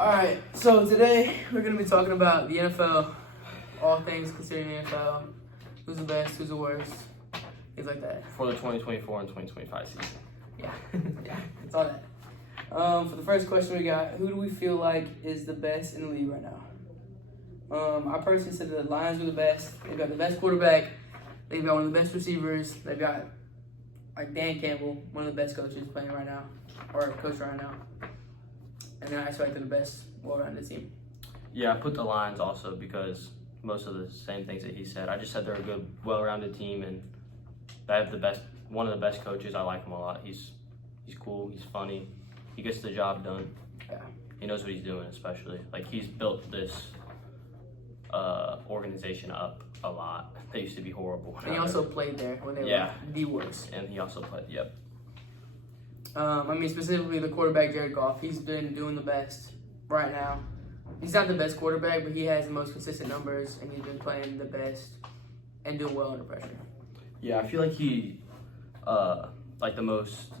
Alright, so today we're going to be talking about the NFL, all things concerning the NFL, who's the best, who's the worst, things like that. For the 2024 and 2025 season. Yeah, yeah, it's all that. For the first question we got, who do we feel like is the best in the league right now? I personally said the Lions are the best. They've got the best quarterback. They've got one of the best receivers. They've got like Dan Campbell, one of the best coaches playing right now, or coach right now. And then I feel like they're the best well-rounded team. Yeah, I put the Lions also because most of the same things that he said. I just said they're a good, well-rounded team, and they have one of the best coaches. I like him a lot. He's cool. He's funny. He gets the job done. Yeah. He knows what he's doing, especially. Like, he's built this organization up a lot. They used to be horrible. And he also played there when they were the worst. And he also played, yep. Specifically the quarterback, Jared Goff. He's been doing the best right now. He's not the best quarterback, but he has the most consistent numbers, and he's been playing the best and doing well under pressure. Yeah, I feel like the most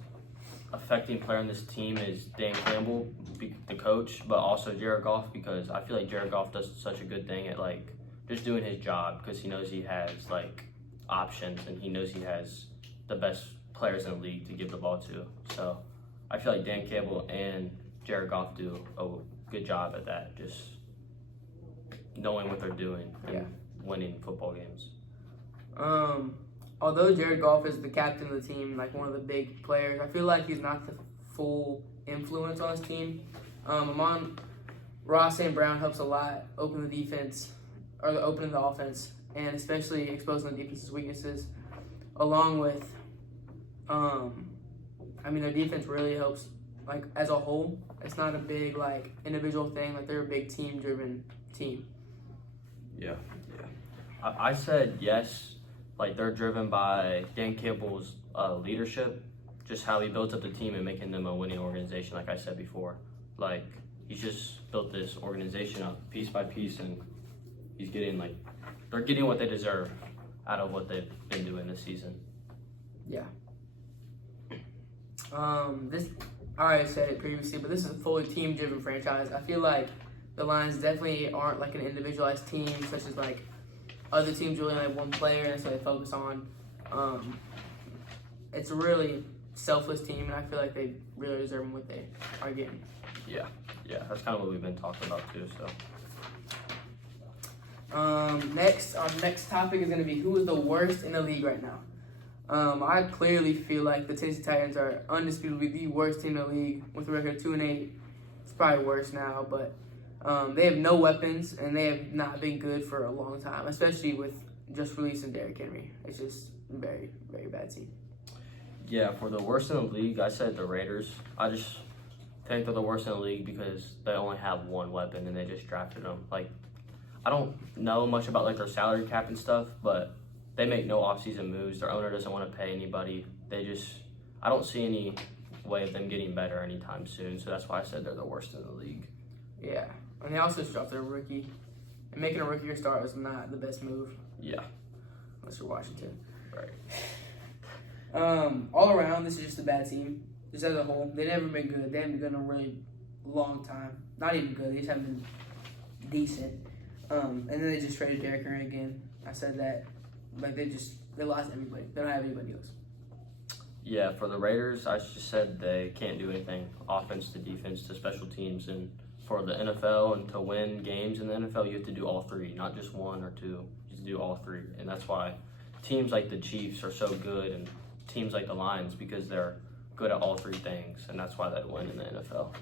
affecting player on this team is Dan Campbell, the coach, but also Jared Goff, because I feel like Jared Goff does such a good thing at just doing his job, because he knows he has options, and he knows he has the best players in the league to give the ball to. So I feel like Dan Campbell and Jared Goff do a good job at that, just knowing what they're doing and winning football games. Although Jared Goff is the captain of the team, like one of the big players, I feel like he's not the full influence on his team. Ross St. Brown helps a lot opening the offense, and especially exposing the defense's weaknesses, along with their defense really helps, as a whole. It's not a big, individual thing. They're a big team-driven team. Yeah. I said yes. They're driven by Dan Campbell's leadership, just how he built up the team and making them a winning organization, like I said before. He's just built this organization up piece by piece, and they're getting what they deserve out of what they've been doing this season. Yeah. I already said it previously, but this is a fully team-driven franchise. I feel like the Lions definitely aren't an individualized team, such as other teams really only have one player, and that's what they focus on. It's a really selfless team, and I feel like they really deserve what they are getting. Yeah, that's kind of what we've been talking about too. So. Our next topic is going to be who is the worst in the league right now. I clearly feel like the Tennessee Titans are undisputably the worst team in the league with a record of 2-8. It's probably worse now, but they have no weapons, and they have not been good for a long time, especially with just releasing Derrick Henry. It's just a very, very bad team. Yeah, for the worst in the league, I said the Raiders. I just think they're the worst in the league because they only have one weapon, and they just drafted them. I don't know much about their salary cap and stuff, but they make no offseason moves. Their owner doesn't want to pay anybody. I don't see any way of them getting better anytime soon, so that's why I said they're the worst in the league. Yeah, and they also dropped their rookie. And making a rookie your start was not the best move. Yeah. Unless you're Washington. Right. All around, this is just a bad team. Just as a whole, they've never been good. They haven't been good in a really long time. Not even good. They just haven't been decent. And then they just traded Derrick Henry again. I said that. They lost everybody. They don't have anybody else. Yeah, for the Raiders, I just said they can't do anything. Offense to defense to special teams. And for the NFL and to win games in the NFL, you have to do all three, not just one or two. You have to do all three. And that's why teams like the Chiefs are so good, and teams like the Lions, because they're good at all three things. And that's why they win in the NFL.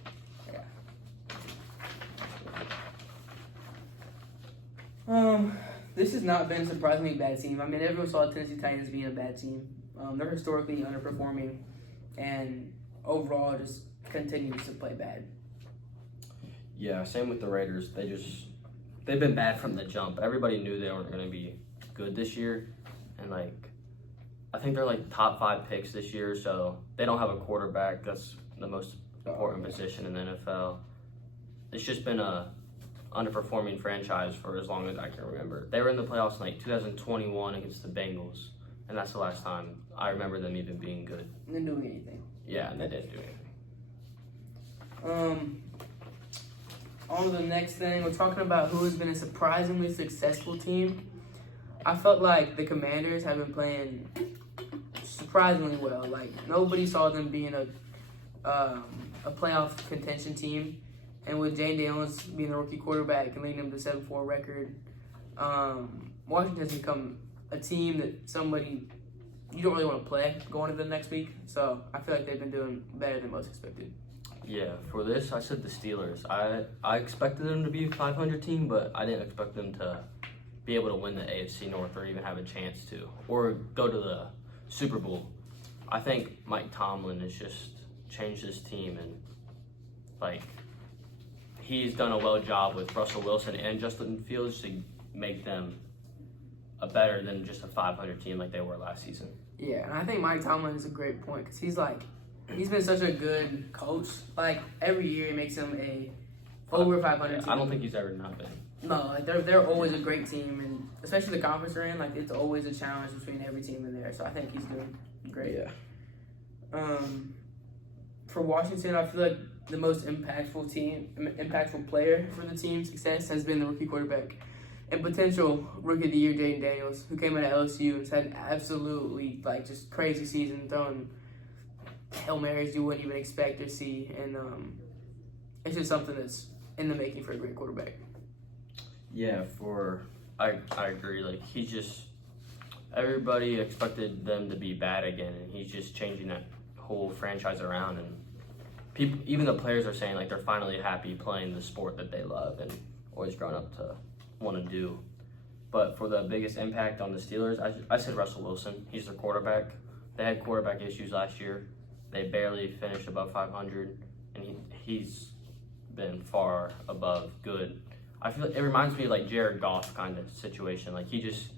Yeah. This has not been a surprisingly bad team. Everyone saw the Tennessee Titans being a bad team. They're historically underperforming, and overall just continues to play bad. Yeah, same with the Raiders. They've been bad from the jump. Everybody knew they weren't going to be good this year, and I think they're top 5 picks this year, so they don't have a quarterback. That's the most important position in the NFL. It's just been a underperforming franchise for as long as I can remember. They were in the playoffs in 2021 against the Bengals, and that's the last time I remember them even being good. And then doing anything. Yeah, and they didn't do anything. on to the next thing. We're talking about who has been a surprisingly successful team. I felt like the Commanders have been playing surprisingly well. Like, nobody saw them being a playoff contention team. And with Jane Daniels being the rookie quarterback and leading them to 7-4 record, Washington has become a team that somebody you don't really want to play going into the next week. So I feel like they've been doing better than most expected. Yeah, for this, I said the Steelers. I expected them to be a 500 team, but I didn't expect them to be able to win the AFC North or even have a chance to, or go to the Super Bowl. I think Mike Tomlin has just changed his team, and like he's done a well job with Russell Wilson and Justin Fields to make them a better than just a 500 team like they were last season. Yeah, and I think Mike Tomlin is a great point because he's been such a good coach. Like, every year he makes them a over 500 team. I don't think he's ever not been. No, like they're always a great team, and especially the conference they're in, like it's always a challenge between every team in there. So I think he's doing great. Yeah. For Washington, I feel like the most impactful player for the team's success has been the rookie quarterback and potential rookie of the year, Jaden Daniels, who came out of LSU and has had an absolutely just crazy season, throwing Hail Marys you wouldn't even expect to see, and it's just something that's in the making for a great quarterback. Yeah, I agree. Like, everybody expected them to be bad again, and he's just changing that whole franchise around, and people, even the players are saying like they're finally happy playing the sport that they love and always grown up to want to do. But for the biggest impact on the Steelers, I said Russell Wilson. He's their quarterback. They had quarterback issues last year. They barely finished above 500, and he's been far above good. I feel like it reminds me of like Jared Goff kind of situation. Like he's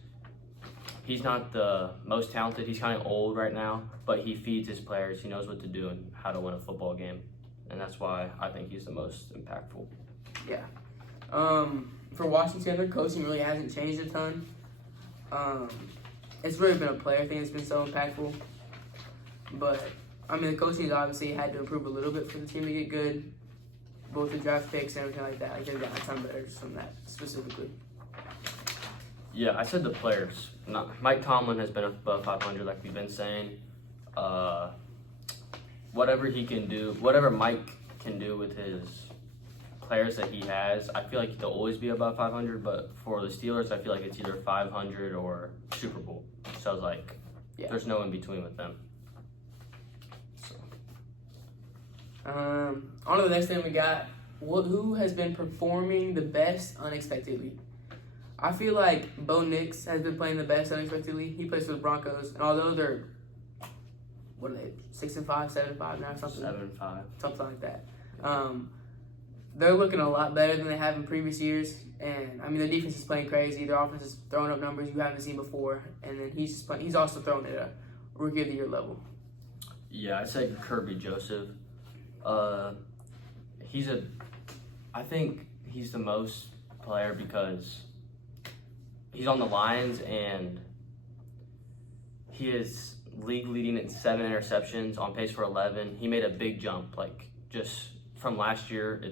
not the most talented. He's kind of old right now, but he feeds his players. He knows what to do and how to win a football game, and that's why I think he's the most impactful. Yeah. For Washington, their coaching really hasn't changed a ton. It's really been a player thing that's been so impactful. But I mean, the coaching has obviously had to improve a little bit for the team to get good. Both the draft picks and everything like that. Like, they've gotten a ton better just from that specifically. Yeah, I said the players. Mike Tomlin has been above 500, like we've been saying. Whatever he can do, whatever Mike can do with his players that he has, I feel like he'll always be above 500. But for the Steelers, I feel like it's either 500 or Super Bowl. So it's like, there's no in between with them. On to the next thing we got. Who has been performing the best unexpectedly? I feel like Bo Nix has been playing the best unexpectedly. He plays for the Broncos, and although they're 6-5, 7-5 now, something 7-5, something like that. They're looking a lot better than they have in previous years, and I mean, their defense is playing crazy. Their offense is throwing up numbers you haven't seen before, and then he's also throwing at a rookie of the year level. Yeah, I said Kirby Joseph. I think he's the most player because he's on the Lions and he is league leading in 7 interceptions, on pace for 11. He made a big jump, just from last year.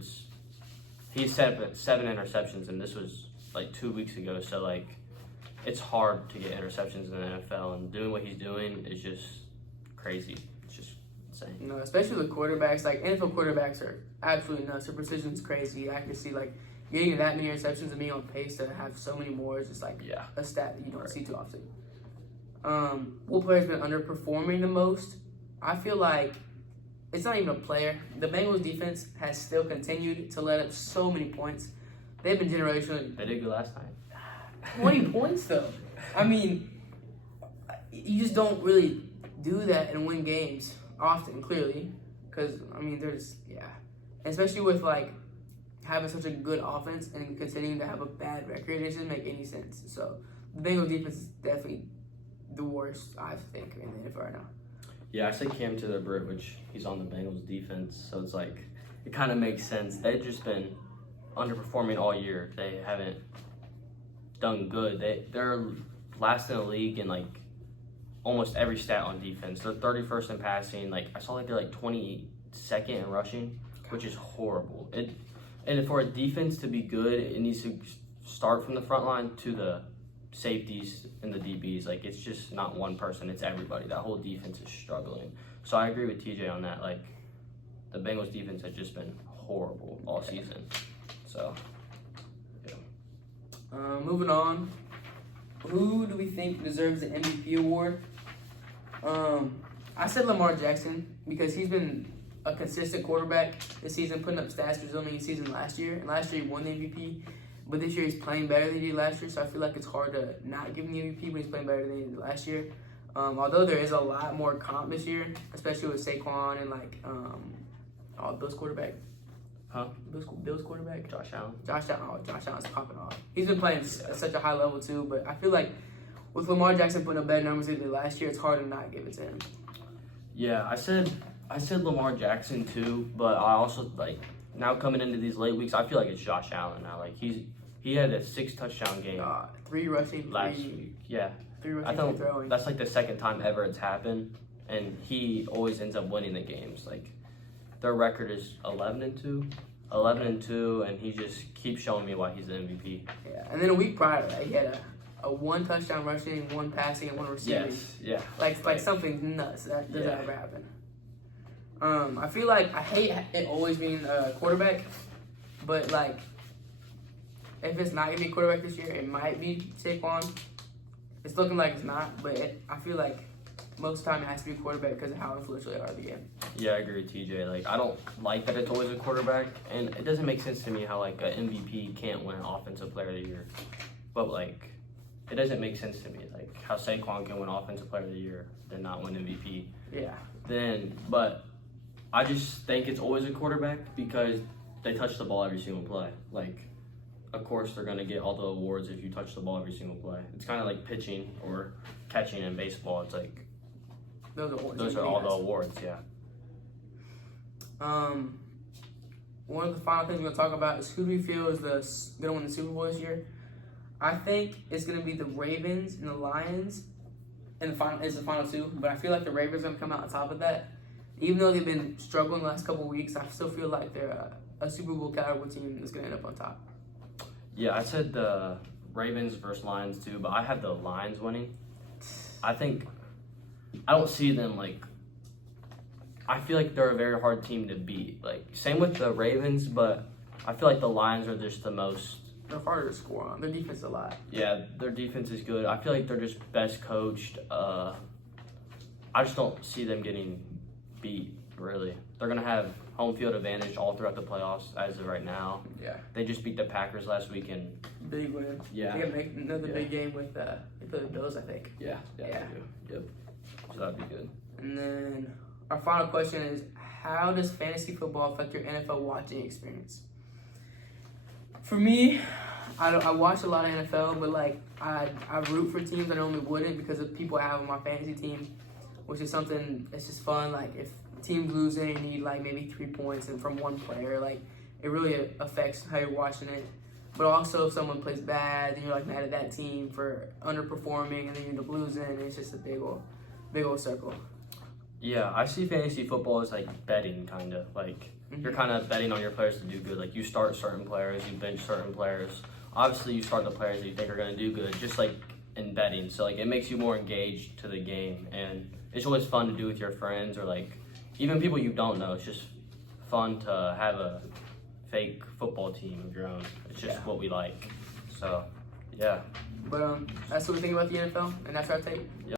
He's 7 interceptions, and this was 2 weeks ago. So it's hard to get interceptions in the NFL, and doing what he's doing is just crazy. It's just insane. You know, especially the quarterbacks. NFL quarterbacks are absolutely nuts. Their precision's crazy. Accuracy, getting that many interceptions and being on pace to have so many more is just a stat that you don't see too often. What player's been underperforming the most? I feel like it's not even a player. The Bengals defense has still continued to let up so many points. They've been generational. They did good last night. 20 points though. I mean, you just don't really do that and win games often, clearly, because I mean, especially with having such a good offense and continuing to have a bad record, it doesn't make any sense. So the Bengals defense is definitely the worst, I think, in the NFL right now. Yeah, I say Cam to the Brit, which he's on the Bengals defense, so it's it kind of makes sense. They've just been underperforming all year. They haven't done good. They're last in the league in almost every stat on defense. They're 31st in passing. I saw they're 22nd in rushing, which is horrible. And for a defense to be good, it needs to start from the front line to the safeties and the DBs. Like, it's just not one person, it's everybody. That whole defense is struggling. So I agree with TJ on that. Like, the Bengals defense has just been horrible all season. So, yeah. Moving on. Who do we think deserves the MVP award? I said Lamar Jackson because he's been a consistent quarterback this season, putting up stats resuming his season last year. And last year he won the MVP, but this year he's playing better than he did last year, so I feel like it's hard to not give him the MVP when he's playing better than he did last year. Although there is a lot more comp this year, especially with Saquon and Bills quarterback. Bills quarterback? Josh Allen. Josh Allen's popping off. He's been playing at such a high level too, but I feel like with Lamar Jackson putting up better numbers than he did last year, it's hard to not give it to him. Yeah, I said Lamar Jackson too, but I also now coming into these late weeks, I feel like it's Josh Allen now. Like he had a 6 touchdown game 3 rushing last week. Yeah, 3 rushing, I 3 think throwing. that's like the second time ever it's happened, and he always ends up winning the games. Like their record is 11-2, and he just keeps showing me why he's the MVP. Yeah, and then a week prior to that, he had a 1 touchdown rushing, 1 passing, and 1 receiving. Yes, yeah. Like something nuts that doesn't ever happen. I feel like I hate it always being a quarterback, but like if it's not gonna be a quarterback this year, it might be Saquon. It's looking like it's not, but I feel like most of the time it has to be a quarterback because of how influential they are of the game. Yeah, I agree with TJ. Like, I don't like that it's always a quarterback, and it doesn't make sense to me how like an MVP can't win Offensive Player of the Year. But like, it doesn't make sense to me like how Saquon can win Offensive Player of the Year then not win MVP. Yeah. But I just think it's always a quarterback because they touch the ball every single play. Like, of course they're gonna get all the awards if you touch the ball every single play. It's kind of like pitching or catching in baseball. It's like those are all the awards. Yeah. One of the final things we're gonna talk about is who do we feel is gonna win the Super Bowl this year? I think it's gonna be the Ravens and the Lions in the final 2, but I feel like the Ravens are gonna come out on top of that. Even though they've been struggling the last couple of weeks, I still feel like they're a Super Bowl caliber team that's gonna end up on top. Yeah, I said the Ravens versus Lions too, but I have the Lions winning. I don't see them I feel like they're a very hard team to beat. Like, same with the Ravens, but I feel like the Lions are just the most. They're harder to score on. Their defense is a lot. Yeah, their defense is good. I feel like they're just best coached. I just don't see them getting beat, really. They're going to have home field advantage all throughout the playoffs as of right now. Yeah. They just beat the Packers last week. And big win. Yeah. They can make another big game with the Bills, I think. Yeah. Yep. So that'd be good. And then our final question is, how does fantasy football affect your NFL watching experience? For me, I watch a lot of NFL, but I root for teams I normally wouldn't because of people I have on my fantasy team, which is something that's just fun. Like, if teams losing, you need maybe 3 points and from one player, it really affects how you're watching it. But also, if someone plays bad, then you're mad at that team for underperforming, and then you end up losing, and it's just a big old circle. Yeah, I see fantasy football as betting, kind of. You're kind of betting on your players to do good. You start certain players, you bench certain players. Obviously, you start the players that you think are going to do good, just like in betting. So, it makes you more engaged to the game. And it's always fun to do with your friends or, even people you don't know. It's just fun to have a fake football team of your own. It's just what we like. So, yeah. But that's what we think about the NFL, and that's our take.